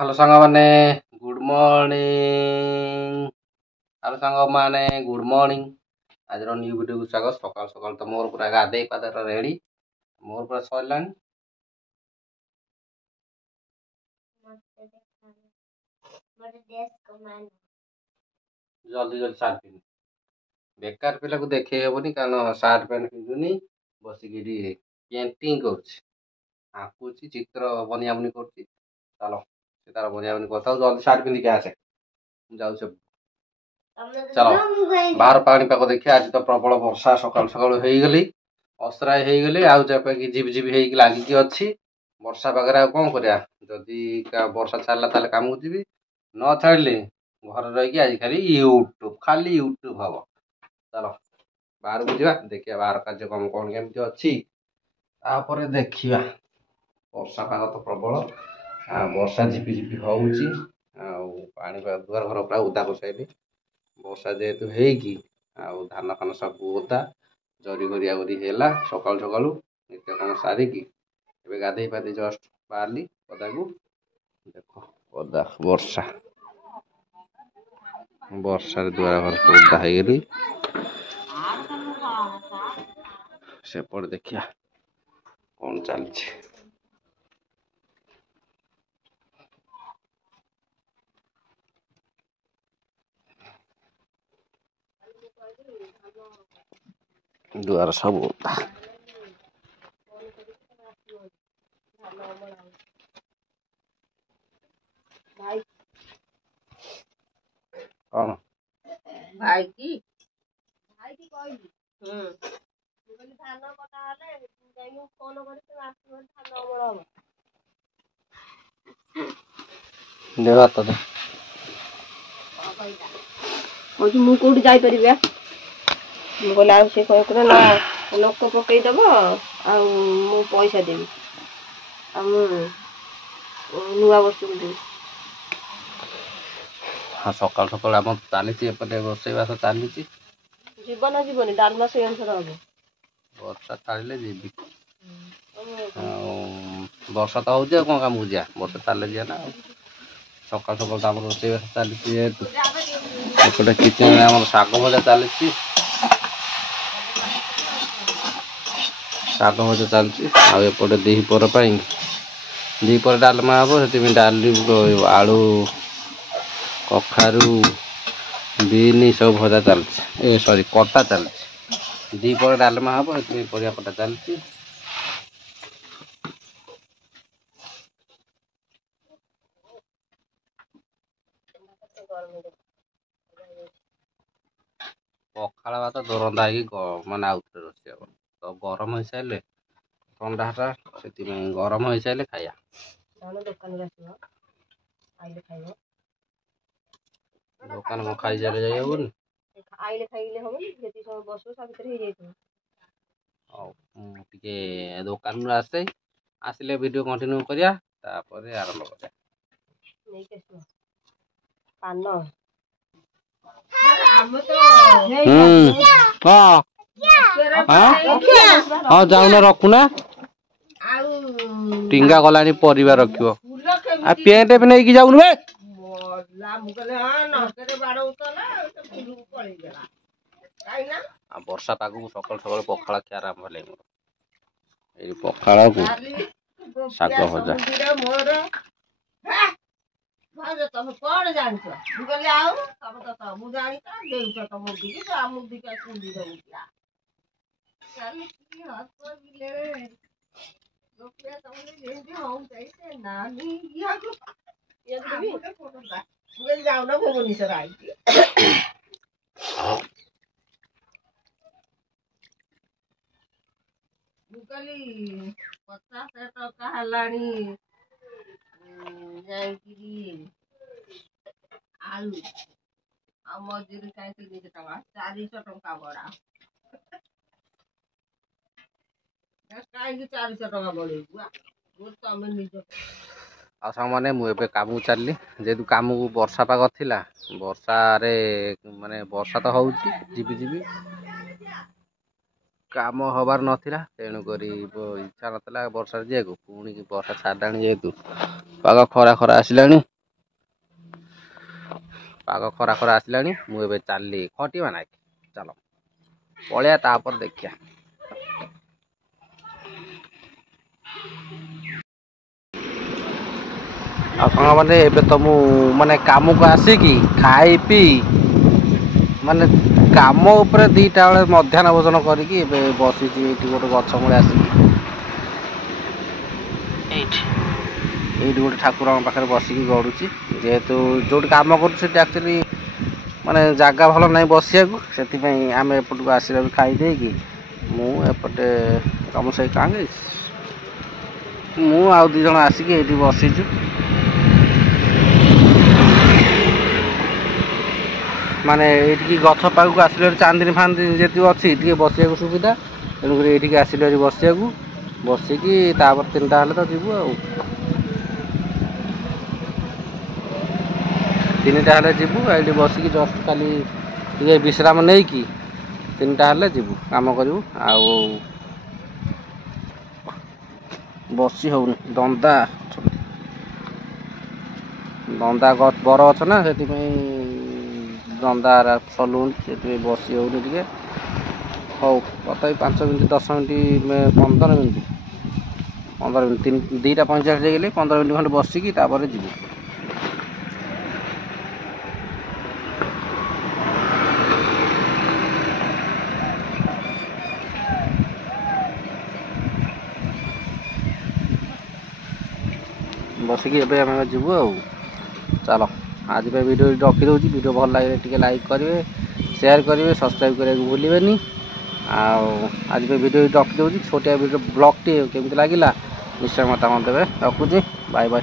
Hello सांग माने good morning. Hello सांग माने गुड मॉर्निंग। आज न्यू वीडियो को स्वागत। सकाल सकाल तो मोर पूरा गाधे पाधे रेडी मोर पूरा सरलानी जल्दी जल्दी सार्ट पिंध बेकार पिला को देखे हेबनी कारण सार्ट पैंट पिंधुनी बसिक पेंटिंग करुँची चित्र बनियाबनी करुँची। चलो से तार बनियाबनी करता जल्दी सार्ट पिंधिक आसे जाऊ चलो बाहर पाणीपाग देखिए। आज तो प्रबल वर्षा सकाल सकाल हो गली असराय हो गली आपाकि झिपि झिपि हो लगिकी अच्छी वर्षा पागे कौन करा जदि वर्षा छाड़ा ताले काम को जीवी न छाड़े घर रही आज खाली यूट्यूब हम। चलो बाहर को जा देखिए बाहर कार्यक्रम कौन केमती अच्छी देखिया। वर्षा पाग तो प्रबल वर्षा झिपि झिपि होउची पाणीपाग दुआर घर पूरा उदा कर वर्षा जेहेतु होगी धान फान सब ओदा जरी गरिया गरी है सकाल सकाल नित्य कम सारिकी ए गाधे पाधे जस्ट बाहरली पदा को देख ओदा वर्षा वर्षा द्वारा घर ओदा हो सेपट देखिया कौन चलती दुआर सब ओदा कौन भाई की कहली धान कटा हेले फोन कर धान अमल हम देवा तो दे कौन मु कौटी जापर से कह ना लोक पकईदब मु पैसा देवी नुआ वर्ष को देवी। हाँ सकाल सकाल आम चली रोसईबास चली जीवन जीवन डालमा से अनुसार हम वर्षा छाड़े जी वर्षा तो हो कौन काम जा वर्षा चले जा ना सकाल सकाल तो रोसईबास चली जेहेतु किचेन में आम शाग भजा चली शाग भजा चलती आउपटे दीपर दीपर डालमा हम से डाली आलू कखारू बीन सब भजा चलती ए सॉरी कटा चलती दीपर डालमा हम से परिया कटा चलती। पखाड़ भात दोरंदा माने आउटे रोषे हम तो गरम हो सारे ठंडाटा से गरम हो सारे खाया दुकान को खाई सारे जाइबनी टे दुकान आसे आसिले वीडियो कंटिन्यू करिया तापर आरंभ करिया हाँ जाऊना रखुना टींगा गला परिवा रख पेंट भी नहीं जाऊन बे वर्षा पाग को सकाल सकाल पखाड़ खिया आरंभ है पखाड़ को शाग भजा तुम कौन जान जाऊना भुवनेश्वर आई मुकली 50 टका हलानी आलू आ मजूरी कहीं 300 टका 400 टका बड़ा कहीं 400 टका बढ़े तमें निज मैंने मुझे काम चलली जेहेतु काम को वर्षा पाग थिला वर्षा रे माने वर्षा तो होउची झिपि झिपि କାମ ହବାର ନଥିଲା, ତେଣୁକରି ଇଚ୍ଛା ନଥିଲା ବର୍ଷାରେ ଯିବାକୁ। ପୁଣି ବର୍ଷା ଛାଡ଼ିଲାଣି ଯେହେତୁ ପାଗ ଖରା ଆସିଲାଣି, ମୁଁ ଏବେ ଚାଲିଲି ଖଟିବା ନାଇଁ, ଚାଲ ପଳେଇବା ତାପରେ ଦେଖିବା। ଆଉ ସାଙ୍ଗମାନେ ଏବେ ତ ମୁଁ ମାନେ କାମକୁ ଆସିକି ଖାଇ ପିଇ ମାନେ କାମ ଉପରେ 2ଟା ବେଳେ ମଧ୍ୟାହ୍ନ ଭୋଜନ କରିକି ଏବେ ବସିଛି ଏଇଠି ଗୋଟେ ଗଛ ମୂଳେ ଆସିକି। ଏଇଠି ଗୋଟେ ଠାକୁରଙ୍କ ପାଖରେ ବସିକି ଗଡ଼ୁଛି। ଯେହେତୁ ଯୋଉଠି କାମ କରୁଛି ସେଠି ଆକ୍ଚୁଆଲି ମାନେ ଜାଗା ଭଲ ନାହିଁ ବସିବାକୁ, ସେଥିପାଇଁ ଆମେ ଏପଟକୁ ଆସିଲା ବି ଖାଇ ଦେଇକି ମୁଁ ଏପଟେ ମୁଁ ଆଉ 2 ଜଣ ଆସିକି ଏଇଠି ବସିଛୁ। ମାନେ ଏଇଠିକି ଗଛ ପାଖକୁ ଆସିଲେ ଚାନ୍ଦିନୀ ଯେତିକି ଅଛି ଟିକେ ବସିବାକୁ ସୁବିଧା, ତେଣୁକରି ଏଇଠିକି ଆସିଲେ ବସିବାକୁ, ବସିକି ତାପରେ 3ଟା ହେଲେ ତ ଯିବୁ ଆଉ। 3ଟା ହେଲେ ଯିବୁ, ଏଇଠି ବସିକି ଜଷ୍ଟ ଖାଲି ଟିକେ ବିଶ୍ରାମ ନେଇକି 3ଟା ହେଲେ ଯିବୁ କାମ କରିବୁ। ଆଉ ବସି ହଉନି, ଦନ୍ଦା ବର ଗଛ ନା, ସେଥିପାଇଁ ଦନ୍ଦା ଚଲଉନି, ସେଥିପାଇଁ ବସି ହଉନି ଟିକେ। ହଉ ତଥାପି 5 ମିନିଟ୍ 10 ମିନିଟ୍ 15 ମିନିଟ୍ 2ଟା 45 ହେଇଗଲେ 15 ମିନିଟ୍ ଖଣ୍ଡେ ବସିକି ତାପରେ ଯିବୁ। ବସିକି ଏବେ ଆମେ ଯିବୁ ଆଉ। ଚାଲ ଆଜି ପାଇଁ ଭିଡ଼ିଓ ରଖିଦେଉଛି। ଭିଡ଼ିଓ ଭଲ ଲାଗିଲେ ଟିକେ ଲାଇକ୍ କରିବେ, ସେୟାର କରିବେ, ସବସ୍କ୍ରାଇବ୍ କରିବାକୁ ଭୁଲିବେନି। ଆଉ ଆଜି ପାଇଁ ଭିଡ଼ିଓ ରଖିଦେଉଛି। ଛୋଟିଆ ଭିଡ଼ିଓ ବ୍ଲଗ୍ଟି କେମିତି ଲାଗିଲା ନିଶ୍ଚୟ ମତାମତ ଦେବେ। ରଖୁଛି, ବାଏ ବାଏ।